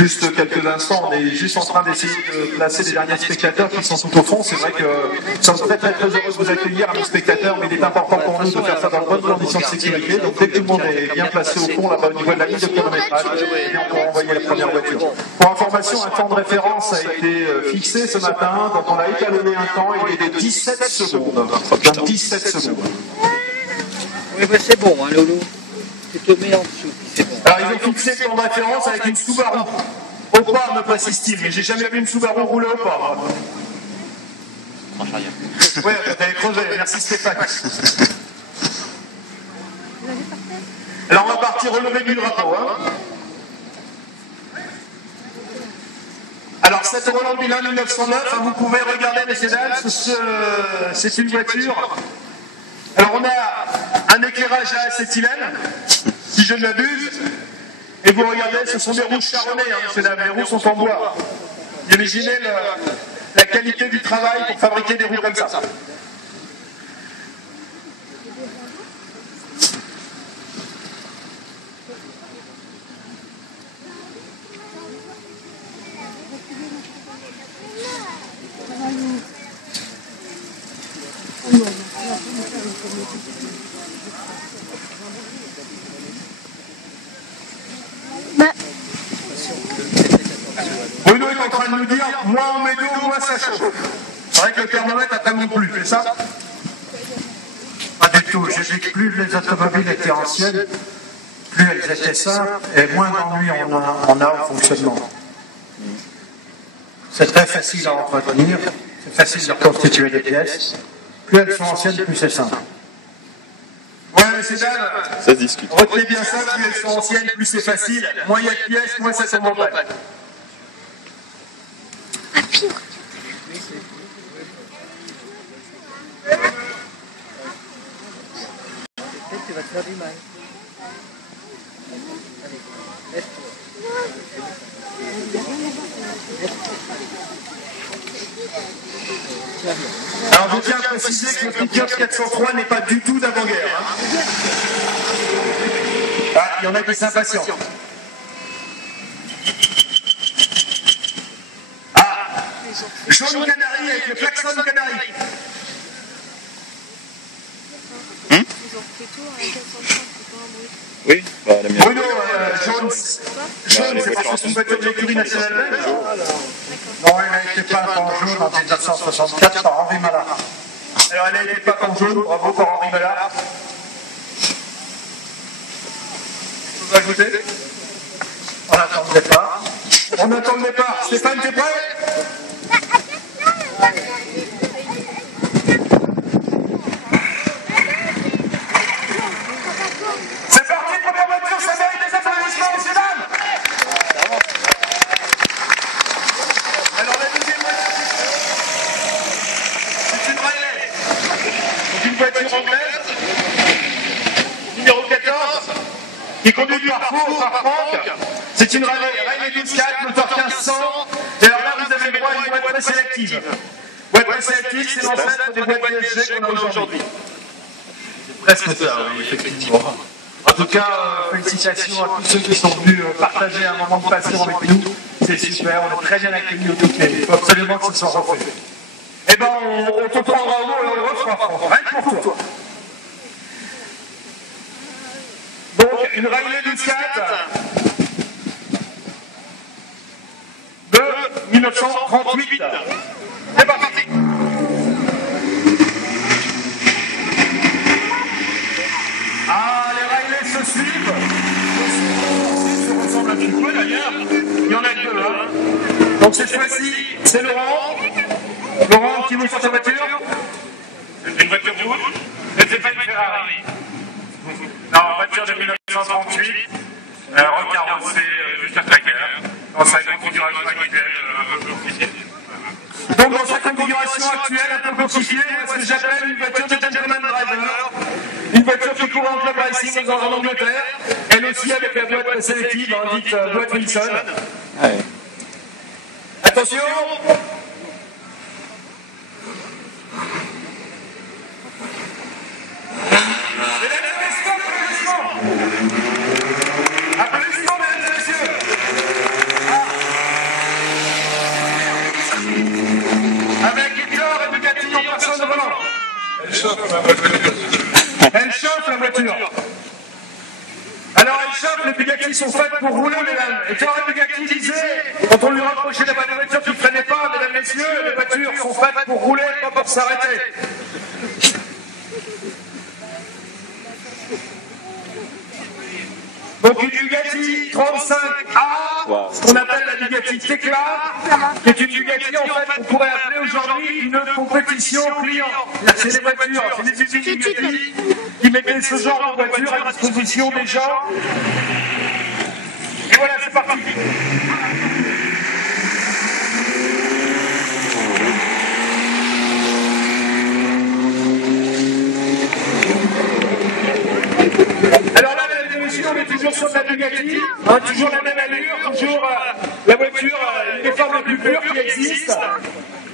juste quelques instants. On est juste en train d'essayer de placer les derniers spectateurs qui sont tout au fond. C'est vrai que nous sommes très heureux de vous accueillir, nos spectateurs, mais il est important pour nous de faire ça dans de bonnes conditions de sécurité. Donc dès que tout le monde est bien placé au fond, là-bas au niveau de la ligne de chronométrage, on pourra envoyer la première voiture. Pour information, un temps de référence a été fixé ce matin, donc on a étalonné un temps, il est de 17 secondes. Donc 17 secondes. Oui, mais c'est bon, hein, Lolo. Tu te mets en dessous, c'est bon. Alors ils ont fixé le temps de référence avec une Subaru. Au pas, me précise-t-il, mais j'ai jamais vu une Subaru rouler au pas. Ouais, t'avais crevé, merci Stéphane. Alors on va partir relever du drapeau. Hein. Alors cette Roland Bilan 1909, hein, vous pouvez regarder, messieurs dames, c'est une voiture. Alors on a un éclairage à acétylène, si je ne m'abuse, et vous regardez, ce sont des roues charronnées, hein, messieurs dames, les roues sont en bois. Imaginez la qualité du travail pour fabriquer des roues comme ça. Bruno est en train de nous dire, moins on met d'eau, moins ça chauffe. C'est vrai que le thermomètre a tellement plu, c'est ça? Pas du tout. J'ai dit que plus les automobiles étaient anciennes, plus elles étaient simples et moins d'ennuis on a au fonctionnement. C'est très facile à entretenir, c'est facile de reconstituer des pièces. Plus elles sont anciennes, plus c'est simple. Ouais, messieurs dames, ça se discute. Retenez bien ça, plus elles sont anciennes, plus c'est facile. Moins il y a de pièces, moins ça tombe en panne. Peut-être tu vas te faire du mal. Allez, lève-toi. Alors je tiens à préciser que le pick-up 403 n'est pas du tout d'avant-guerre. Hein. Ah, il y en a qui s'impatientent. Ah, jaune canari avec le klaxon canari. Oui, bah, la mienne. Bruno, jaune, c'est parce que c'est une voiture de l'écurie nationale belge. Non, elle a été peinte en jaune en 1964 par Henri Mallard. Alors elle a été peinte en jaune, bravo pour Henri Mallard. Vous ajoutez? On attend le départ. On attend le départ. Stéphane, t'es prêt? C'est parti, première voiture, ça mérite des applaudissements, messieurs dames. Alors la deuxième voiture, c'est une Riley. C'est une voiture anglaise, numéro 14, qui est conduite par Franck. C'est une Riley 12.4, moteur 1500. Et alors là, vous avez le droit à une boîte présélective. Boîte présélective, c'est l'ancêtre des boîtes DSG qu'on a aujourd'hui. Presque ça, oui, effectivement. En tout cas, félicitations à tous ceux qui sont venus partager un moment de passion avec nous. C'est super, on est très bien accueillis au Touquet. Il faut absolument que ce soit refait. Eh ben, on te prendra au mot et on le refera, Franck. Rien que pour toi. Donc, une Riley 12.4 de 1938. C'est parti. Ah, les Riley se suivent. Ils se ressemblent un petit peu d'ailleurs. Il y en a que deux. Hein. Donc cette fois-ci, c'est Laurent. Laurent qui vous sur sa voiture. C'est une voiture de route. Mais c'est pas une Ferrari. Non, voiture de 1938. Recarrossée jusqu'à Tracker. Dans sa configuration actuelle. Donc dans sa configuration actuelle, un peu modifiée, ce que j'appelle une voiture de gentleman driver. Une voiture qui court en club racing en Angleterre. Elle aussi avec la boîte sélective, dite boîte Wilson. Ouais. Attention. Applaudissements, mesdames et messieurs. Bugatti sont faites pour rouler, mesdames. Et quand Bugatti disait, quand on lui reprochait des voitures qui ne freinaient pas, mesdames, messieurs, les voitures sont faites pour rouler, pas pour s'arrêter. Donc une Bugatti 35A, Wow. ce qu'on appelle la Bugatti Tecla, qui est une Bugatti en fait qu'on pourrait appeler aujourd'hui une compétition client. C'est des voitures, c'est des usines Bugatti qui mettaient ce genre de voiture à disposition des gens. Et voilà, c'est parti. Alors là, mesdames et messieurs, on est toujours sur la Bugatti, hein, toujours la même allure, toujours la voiture, une des formes les plus pures qui existent.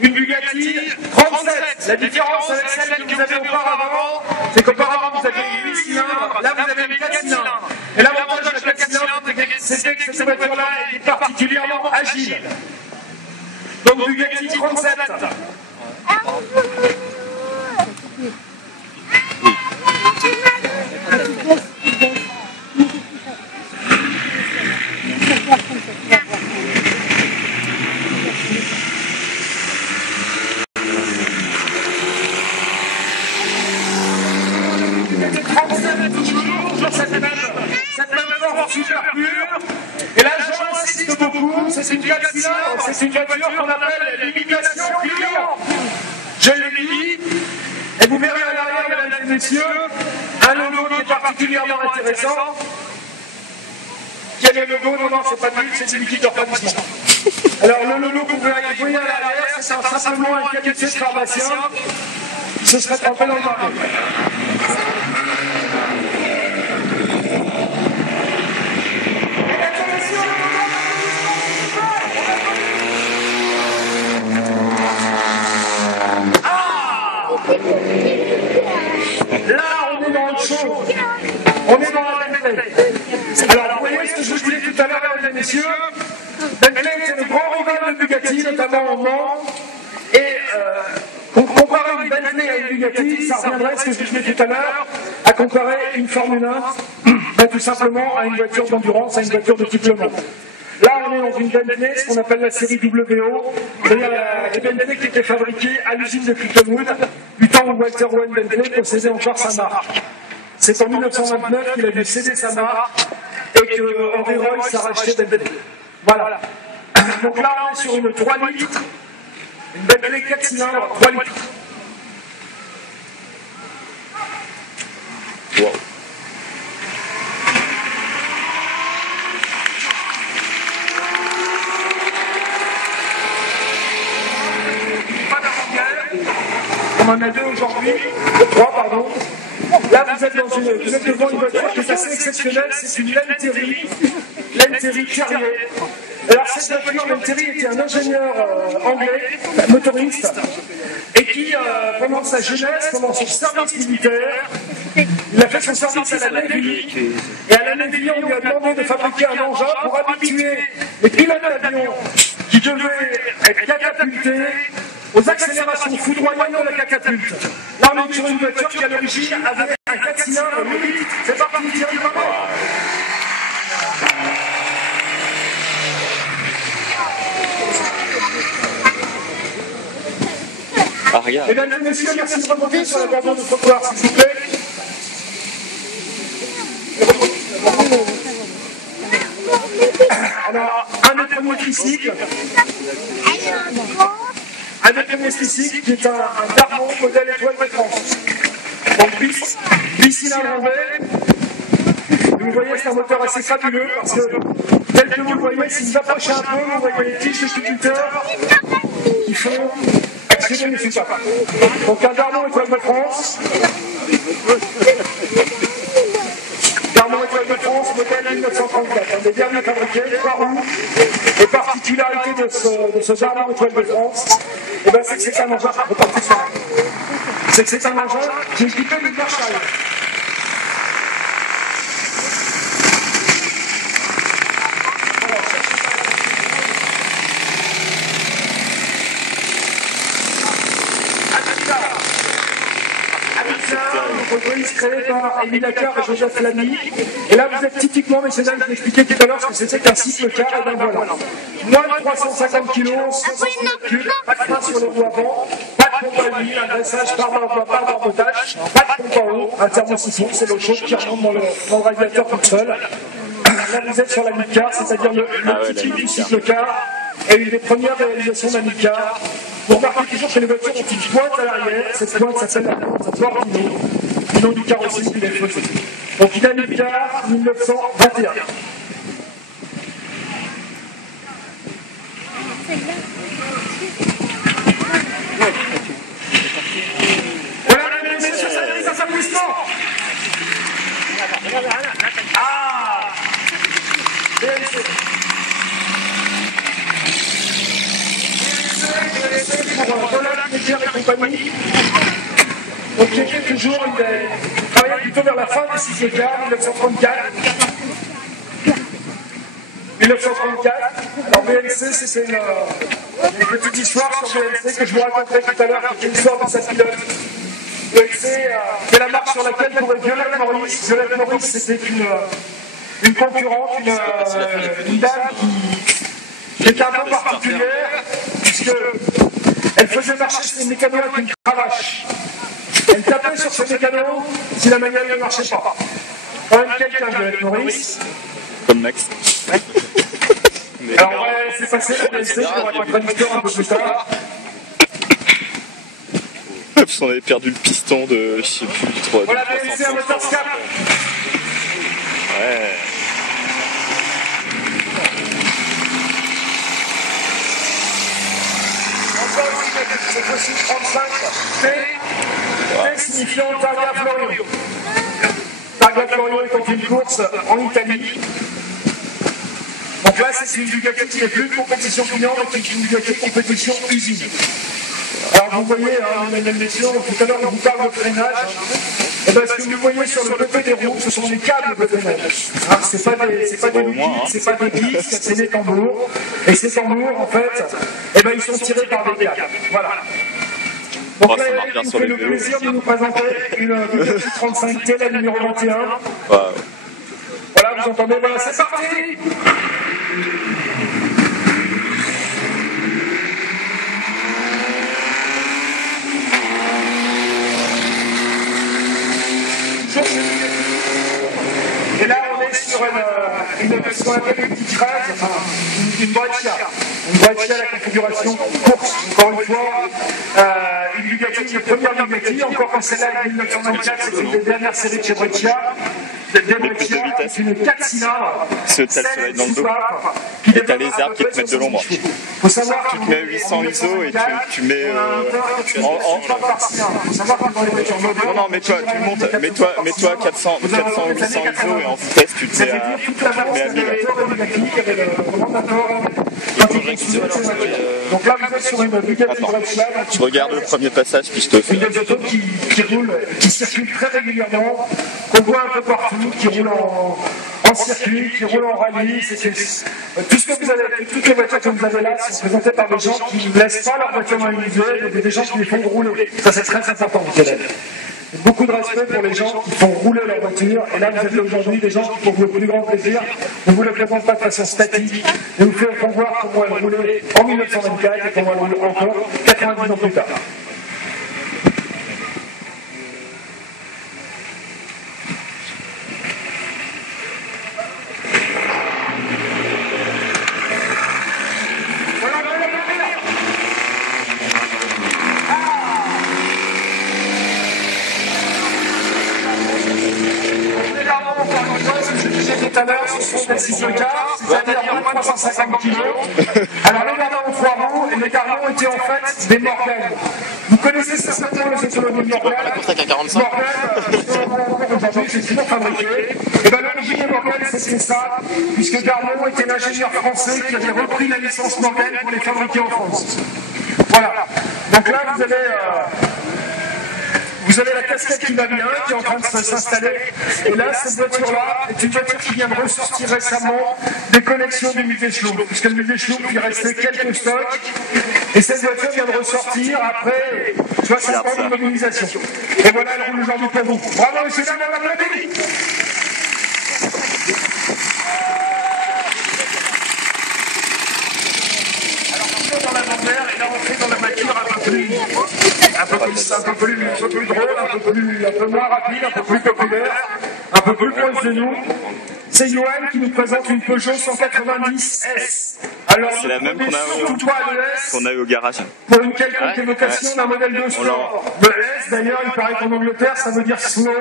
Une Bugatti 37. La différence avec celle que vous avez auparavant, c'est qu'auparavant vous aviez 8 cylindres, là vous avez 4 cylindres. Et l'avantage de la 4 cylindres, c'était que cette voiture-là est particulièrement agile. Donc Bugatti 37. Super pure. Et là, j'insiste beaucoup, c'est une 4 cylindres, c'est une voiture qu'on appelle l'imitation client. Je l'ai dit, et vous verrez à l'arrière, mesdames et messieurs, un logo qui est particulièrement intéressant. Quel est le logo? Non, non, c'est pas de lutte, c'est une liquide de refroidissement. Alors, le logo que vous voyez à l'arrière, c'est simplement un qualité de pharmacien qui se serait trempé dans le marron. Là, on est dans le show. On est dans la Bentley. Alors, vous voyez ce que je vous disais tout à l'heure, mesdames et messieurs, Bentley était le grand rival de Bugatti, notamment au Mans. Et comparer une Bentley à une Bugatti, ça reviendrait, ce que je vous disais tout à l'heure, à comparer une Formule 1, tout simplement à une voiture d'endurance, à une voiture de type Le Mans. Là, on est dans une Bentley, ce qu'on appelle la série WO, c'est-à-dire les Bentley qui étaient fabriquées à l'usine de Cliftonwood, du temps où Walter Owen Bentley possédait encore sa marque. C'est en 1929 qu'il a dû céder sa marque et que Henry Royce a racheté Bentley. Voilà. Donc là, on est sur une 3 litres, une Bentley 4 cylindres, 3 litres. Wow. On en a 2 aujourd'hui, 3 pardon. Là vous êtes devant une voiture qui est assez exceptionnelle, c'est une Lenterie Terrier. Alors cette voiture, Lenterie était un ingénieur anglais, motoriste, et qui pendant sa jeunesse, pendant son service militaire, il a fait son service à la Navy, et à la Navy on lui a demandé de fabriquer un engin pour habituer les pilotes d'avion qui devaient être catapultés aux accélérations foudroyantes de la catapulte. Là, on est sur une voiture qui, à l'origine, avait un 4 cylindres 8 litres. C'est parti, tiens, du moment. Ah, regarde. Mesdames et messieurs, merci de remonter sur la bande de trottoir, s'il vous plaît. Alors, un des premiers tricycles. Un des premiers tricycles qui est un Darmon modèle étoile de France. Donc, bicylindre en V. Vous voyez, c'est un moteur assez fabuleux parce que, tel que vous le voyez, si vous approchez un peu, vous voyez les tiges de sculpteurs qui font accélérer les soupapes. Donc, un Darmon étoile de France. Darmon étoile de France, modèle 1934. Un des derniers fabriqués, 3 roues. Les particularités de ce Darmon étoile de France, eh ben, c'est que c'est un engin, c'est que c'est un engin qui est équipé d'une marche arrière. Avec ça, motoristes créés par Émile Dakar et Joseph Lamy. Et là, vous êtes typiquement, messieurs dames, je vous expliquais tout à l'heure ce que c'était qu'un cycle-car. Et ben voilà. Moins de 350 kg, 160 cubes, pas de frein sur les roues avant, pas de pompe à huile, un dressage par barbotage, pas de pompe en haut, un thermosiphon, c'est l'eau chaude qui remonte dans le radiateur toute seule. Là, vous êtes sur la mid-car, c'est-à-dire le petit tube du cycle-car et une des premières réalisations d'un mid-car. Vous remarquez toujours que les voitures ont une pointe à l'arrière, cette pointe s'appelle la pointe Pinot du carrossier qu'il est faisé. Donc une mid-car 1921. Voilà, mesdames et messieurs, ça y est, ça s'applaudissement. Ah, BMC. Pour Roland Meyer et compagnie. Donc il y a quelques jours, il travaillait plutôt vers la fin du cycle-car, 1934. 1934. Alors BMC, c'est une petite histoire sur BMC que je vous raconterai tout à l'heure, qui est une histoire de sa pilote. BMC, c'est la marque sur laquelle courait Violette Maurice. Violette Maurice, c'était une concurrente, une dame qui était un peu particulière, puisqu'elle faisait marcher ses mécanos avec une cravache. Elle tapait sur ses mécanos si la manière ne marchait pas. Quand même quelqu'un, Violette Maurice. Comme Max. Alors, on va laisser passer la BMC, qui aura une grande histoire un peu plus tard. Parce qu'on avait perdu le piston de, je sais plus, du 3. Voilà, BMC à Motorscap. Ouais. Encore ici, cette fois-ci 35. T signifiant Targa Florio. Targa Florio étant une course en Italie. Donc là, c'est une Bugatti qui n'est plus une compétition client, mais qui est une Bugatti compétition usine. Alors vous voyez, mesdames et messieurs, tout à l'heure on vous parle de freinage. Et bien ce que vous voyez sur le côté des roues, ce sont les câbles de freinage. C'est pas des liquides, c'est pas des disques, c'est des tambours. Et ces tambours, en fait, et ben ils sont tirés par des câbles. Voilà. Donc là, il nous fait le plaisir de nous présenter une Bugatti 35T, la numéro 21. Wow. Voilà, vous entendez, voilà, c'est parti. Et là, on est sur ce qu'on appelle une petite rage, enfin, une Breccia. Une Breccia à la configuration course. Encore une fois, une Bugatti, une première Bugatti, encore quand celle-là est 1924, c'est une des dernières séries de chez Breccia. Des Breccia, c'est une 4 cylindres. Ce tel soleil dans le dos. Et t'as les arbres qui te mettent de l'ombre. Faut savoir tu te mets 800 ISO et tu mets non, non, mets-toi, tu le montes, mets-toi 400 ou 800 ISO et en vitesse, tu te mets à 1000. Donc là, vous êtes sur une Bugatti Breccia. Je regarde le premier passage, puis je te fais. Une des autos qui roule, qui circule très régulièrement, qu'on voit un peu partout, qui roule en circuit, qui roule en rallye. Tout ce que vous avez, toutes les voitures que vous avez là sont présentées par des gens qui ne laissent pas leur voiture individuelle et des gens qui les font rouler. Ça, c'est très important, vous allez. Beaucoup de respect pour les gens qui font rouler leur voiture. Et là, vous êtes aujourd'hui des gens qui, pour le plus grand plaisir, ne vous le présentent pas de façon statique et vous font voir comment elle roulait en 1924 et comment elle roule encore 90 ans plus tard. Tout à l'heure, ce sont des 6 cars, c'est-à-dire moins de 350 kg. Alors, les gardons ont 3 roues, et les gardons étaient en fait des Morgan. Vous connaissez certainement les automobiles Morgan. Morgan, aujourd'hui, c'est toujours fabriqué. Et bien, l'origine de Morgan, c'était ça, puisque Gardon était l'ingénieur français qui avait repris la licence Morgan pour les fabriquer en France. Voilà. Donc là, vous Vous avez la casquette qui va bien, qui est en train de s'installer. Et là, cette voiture-là est une voiture qui vient de ressortir récemment des collections du musée Schlumpf. Puisque le musée Schlumpf, il restait quelques stocks. Et cette voiture vient de ressortir après 60 ans de mobilisation. Et voilà, elle roule aujourd'hui pour vous. Bravo, messieurs, dames, on l'applaudit. Dans l'avant-verre et là on fait dans la voiture un peu plus drôle, un peu moins rapide, un peu plus populaire, un peu plus proche de nous. C'est Johan qui nous présente une Peugeot 190 S. Alors, c'est la même qu'on a eu au garage. Pour une quelconque évocation d'un modèle de sport. Le S, d'ailleurs, il paraît qu'en Angleterre, ça veut dire slow.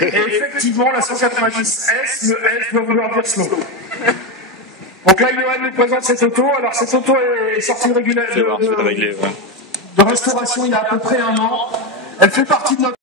Et effectivement, la 190 S, le S doit vouloir dire slow. Donc là, Johan nous présente cette auto. Alors, cette auto est sortie de restauration il y a à peu près 1 an. Elle fait partie de notre